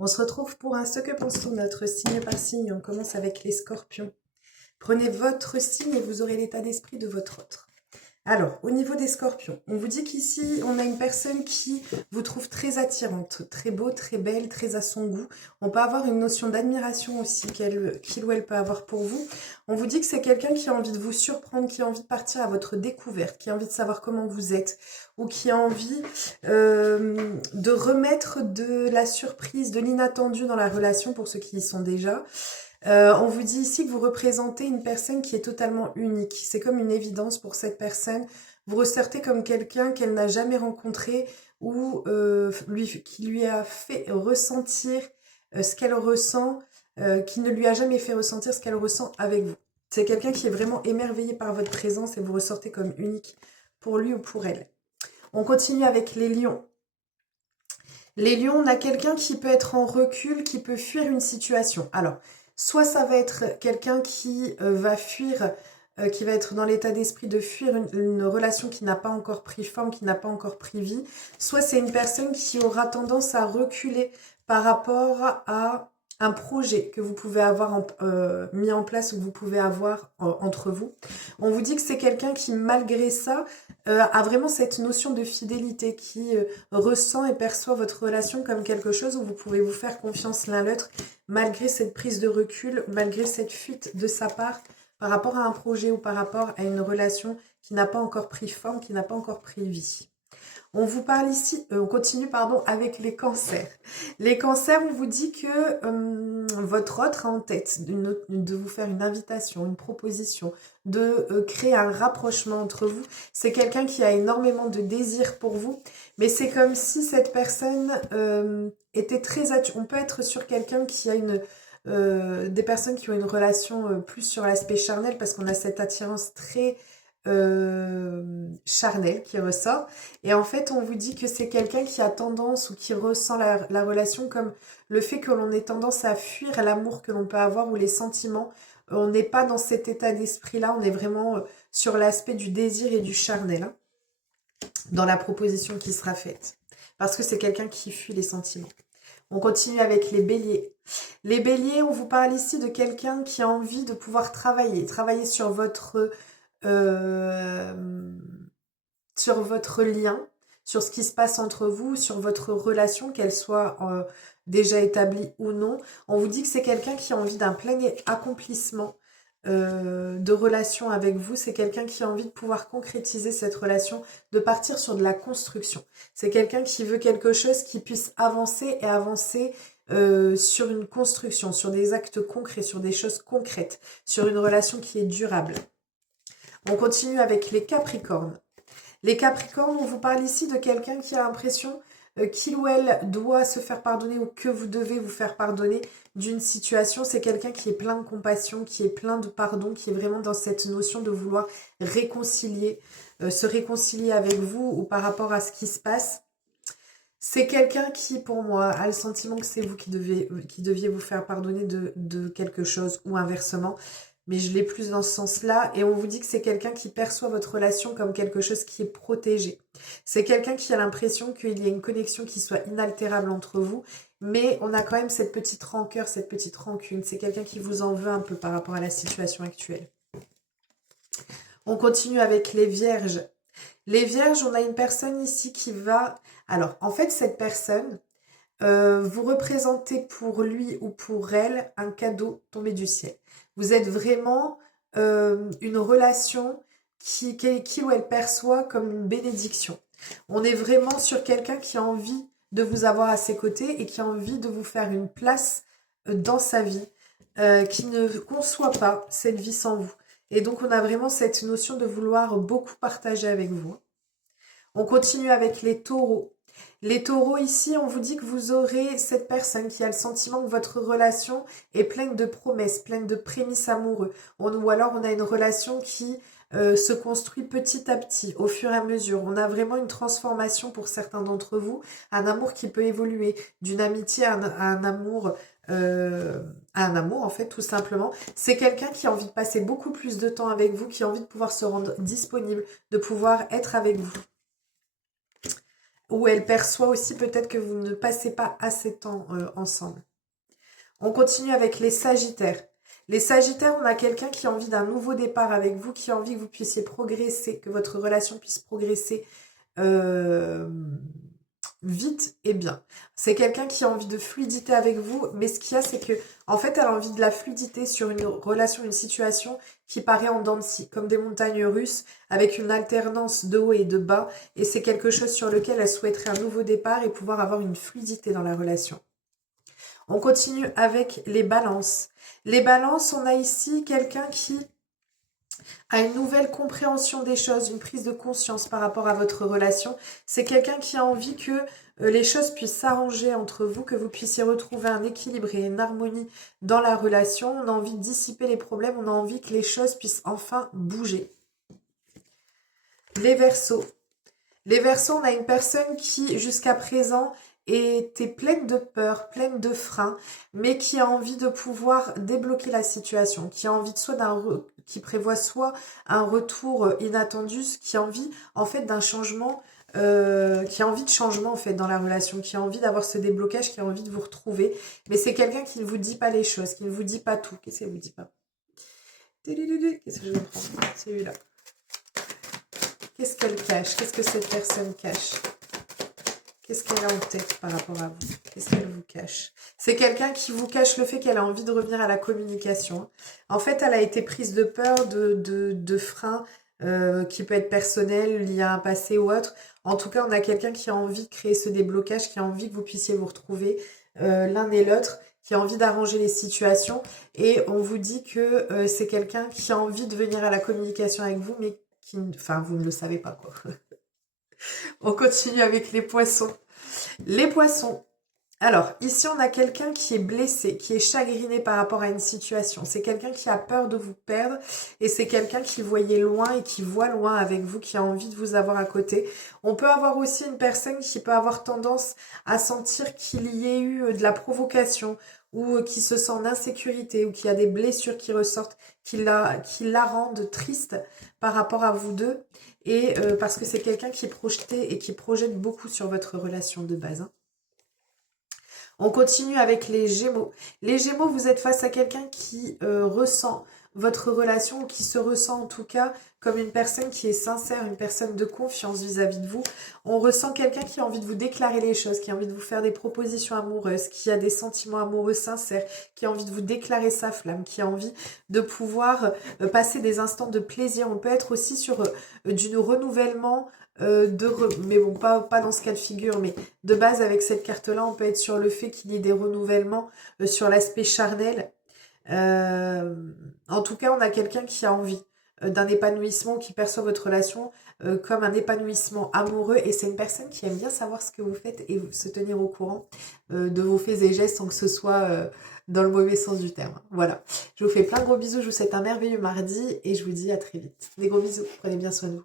On se retrouve pour un Ce que pense-t-on, notre signe par signe. On commence avec les scorpions. Prenez votre signe et vous aurez l'état d'esprit de votre autre. Alors, au niveau des scorpions, on vous dit qu'ici, on a une personne qui vous trouve très attirante, très beau, très belle, très à son goût. On peut avoir une notion d'admiration aussi qu'il ou elle peut avoir pour vous. On vous dit que c'est quelqu'un qui a envie de vous surprendre, qui a envie de partir à votre découverte, qui a envie de savoir comment vous êtes, ou qui a envie de remettre de la surprise, de l'inattendu dans la relation pour ceux qui y sont déjà. On vous dit ici que vous représentez une personne qui est totalement unique. C'est comme une évidence pour cette personne. Vous ressortez comme quelqu'un qu'elle n'a jamais rencontré ou qui lui a fait ressentir ce qu'elle ressent, qui ne lui a jamais fait ressentir ce qu'elle ressent avec vous. C'est quelqu'un qui est vraiment émerveillé par votre présence et vous ressortez comme unique pour lui ou pour elle. On continue avec les lions. Les lions, on a quelqu'un qui peut être en recul, qui peut fuir une situation. Alors, soit ça va être quelqu'un qui va fuir, qui va être dans l'état d'esprit de fuir une relation qui n'a pas encore pris forme, qui n'a pas encore pris vie. Soit c'est une personne qui aura tendance à reculer par rapport à un projet que vous pouvez avoir mis en place ou que vous pouvez avoir entre vous. On vous dit que c'est quelqu'un qui, malgré ça, a vraiment cette notion de fidélité, qui ressent et perçoit votre relation comme quelque chose où vous pouvez vous faire confiance l'un l'autre, malgré cette prise de recul, malgré cette fuite de sa part par rapport à un projet ou par rapport à une relation qui n'a pas encore pris forme, qui n'a pas encore pris vie. On vous parle ici, on continue pardon avec les cancers. Les cancers, on vous dit que votre autre a en tête de vous faire une invitation, une proposition, de créer un rapprochement entre vous. C'est quelqu'un qui a énormément de désir pour vous, mais c'est comme si cette personne était très... On peut être sur quelqu'un qui a des personnes qui ont une relation plus sur l'aspect charnel parce qu'on a cette attirance très charnelle qui ressort. Et en fait, on vous dit que c'est quelqu'un qui a tendance ou qui ressent la relation comme le fait que l'on ait tendance à fuir l'amour que l'on peut avoir ou les sentiments. On n'est pas dans cet état d'esprit-là, on est vraiment sur l'aspect du désir et du charnel, hein, dans la proposition qui sera faite. Parce que c'est quelqu'un qui fuit les sentiments. On continue avec les béliers. Les béliers, on vous parle ici de quelqu'un qui a envie de pouvoir travailler euh, sur votre lien, sur ce qui se passe entre vous, sur votre relation, qu'elle soit déjà établie ou non. On vous dit que c'est quelqu'un qui a envie d'un plein accomplissement de relation avec vous. C'est quelqu'un qui a envie de pouvoir concrétiser cette relation, de partir sur de la construction. C'est quelqu'un qui veut quelque chose qui puisse avancer et avancer sur une construction, sur des actes concrets, sur des choses concrètes, sur une relation qui est durable. On continue avec les Capricornes. Les Capricornes, on vous parle ici de quelqu'un qui a l'impression qu'il ou elle doit se faire pardonner ou que vous devez vous faire pardonner d'une situation. C'est quelqu'un qui est plein de compassion, qui est plein de pardon, qui est vraiment dans cette notion de vouloir réconcilier, se réconcilier avec vous ou par rapport à ce qui se passe. C'est quelqu'un qui, pour moi, a le sentiment que c'est vous qui deviez vous faire pardonner de quelque chose ou inversement. Mais je l'ai plus dans ce sens-là. Et on vous dit que c'est quelqu'un qui perçoit votre relation comme quelque chose qui est protégé. C'est quelqu'un qui a l'impression qu'il y a une connexion qui soit inaltérable entre vous. Mais on a quand même cette petite rancœur, cette petite rancune. C'est quelqu'un qui vous en veut un peu par rapport à la situation actuelle. On continue avec les vierges. Les vierges, on a une personne ici qui va... Alors, en fait, cette personne, vous représentez pour lui ou pour elle un cadeau tombé du ciel. Vous êtes vraiment une relation qui ou elle perçoit comme une bénédiction. On est vraiment sur quelqu'un qui a envie de vous avoir à ses côtés et qui a envie de vous faire une place dans sa vie, qui ne conçoit pas cette vie sans vous. Et donc, on a vraiment cette notion de vouloir beaucoup partager avec vous. On continue avec les taureaux. Les taureaux, ici, on vous dit que vous aurez cette personne qui a le sentiment que votre relation est pleine de promesses, pleine de prémices amoureux. Ou alors, on a une relation qui se construit petit à petit, au fur et à mesure. On a vraiment une transformation pour certains d'entre vous, un amour qui peut évoluer d'une amitié à un amour... à un amour en fait tout simplement. C'est quelqu'un qui a envie de passer beaucoup plus de temps avec vous, qui a envie de pouvoir se rendre disponible, de pouvoir être avec vous. Ou elle perçoit aussi peut-être que vous ne passez pas assez de temps ensemble. On continue avec les Sagittaires. Les Sagittaires, on a quelqu'un qui a envie d'un nouveau départ avec vous, qui a envie que vous puissiez progresser, que votre relation puisse progresser euh, vite et bien. C'est quelqu'un qui a envie de fluidité avec vous, mais ce qu'il y a, c'est que en fait, elle a envie de la fluidité sur une relation, une situation qui paraît en dents de scie, comme des montagnes russes, avec une alternance de haut et de bas, et c'est quelque chose sur lequel elle souhaiterait un nouveau départ et pouvoir avoir une fluidité dans la relation. On continue avec les balances. Les balances, on a ici quelqu'un qui a une nouvelle compréhension des choses, une prise de conscience par rapport à votre relation. C'est quelqu'un qui a envie que les choses puissent s'arranger entre vous, que vous puissiez retrouver un équilibre et une harmonie dans la relation. On a envie de dissiper les problèmes, on a envie que les choses puissent enfin bouger. Les Verseaux. Les Verseaux, on a une personne qui, jusqu'à présent, était pleine de peur, pleine de freins, mais qui a envie de pouvoir débloquer la situation, qui a envie de qui prévoit soit un retour inattendu, qui a envie en fait d'un changement, qui a envie de changement en fait dans la relation, qui a envie d'avoir ce déblocage, qui a envie de vous retrouver, mais c'est quelqu'un qui ne vous dit pas les choses, qui ne vous dit pas tout. Qu'est-ce qu'elle vous dit pas? Qu'est-ce que je vais prendre? Celui-là. Qu'est-ce qu'elle cache? Qu'est-ce que cette personne cache? Qu'est-ce qu'elle a en tête par rapport à vous? Qu'est-ce qu'elle vous cache? C'est quelqu'un qui vous cache le fait qu'elle a envie de revenir à la communication. En fait, elle a été prise de peur, de freins, qui peut être personnel, lié à un passé ou autre. En tout cas, on a quelqu'un qui a envie de créer ce déblocage, qui a envie que vous puissiez vous retrouver l'un et l'autre, qui a envie d'arranger les situations. Et on vous dit que c'est quelqu'un qui a envie de venir à la communication avec vous, mais qui, enfin, vous ne le savez pas, quoi. On continue avec les poissons. Les poissons. Alors, ici, on a quelqu'un qui est blessé, qui est chagriné par rapport à une situation. C'est quelqu'un qui a peur de vous perdre et c'est quelqu'un qui voyait loin et qui voit loin avec vous, qui a envie de vous avoir à côté. On peut avoir aussi une personne qui peut avoir tendance à sentir qu'il y ait eu de la provocation ou qui se sent en insécurité ou qui a des blessures qui ressortent, qui la rendent triste par rapport à vous deux. Et parce que c'est quelqu'un qui est projeté et qui projette beaucoup sur votre relation de base. Hein. On continue avec les Gémeaux. Les Gémeaux, vous êtes face à quelqu'un qui ressent votre relation ou qui se ressent en tout cas comme une personne qui est sincère, une personne de confiance vis-à-vis de vous. On ressent quelqu'un qui a envie de vous déclarer les choses, qui a envie de vous faire des propositions amoureuses, qui a des sentiments amoureux sincères, qui a envie de vous déclarer sa flamme, qui a envie de pouvoir passer des instants de plaisir. On peut être aussi sur du renouvellement mais bon, pas dans ce cas de figure, mais de base avec cette carte-là, on peut être sur le fait qu'il y ait des renouvellements sur l'aspect charnel. En tout cas, on a quelqu'un qui a envie d'un épanouissement, qui perçoit votre relation comme un épanouissement amoureux, et c'est une personne qui aime bien savoir ce que vous faites et se tenir au courant de vos faits et gestes sans que ce soit dans le mauvais sens du terme. Voilà. Je vous fais plein de gros bisous, je vous souhaite un merveilleux mardi et je vous dis à très vite. Des gros bisous, prenez bien soin de vous.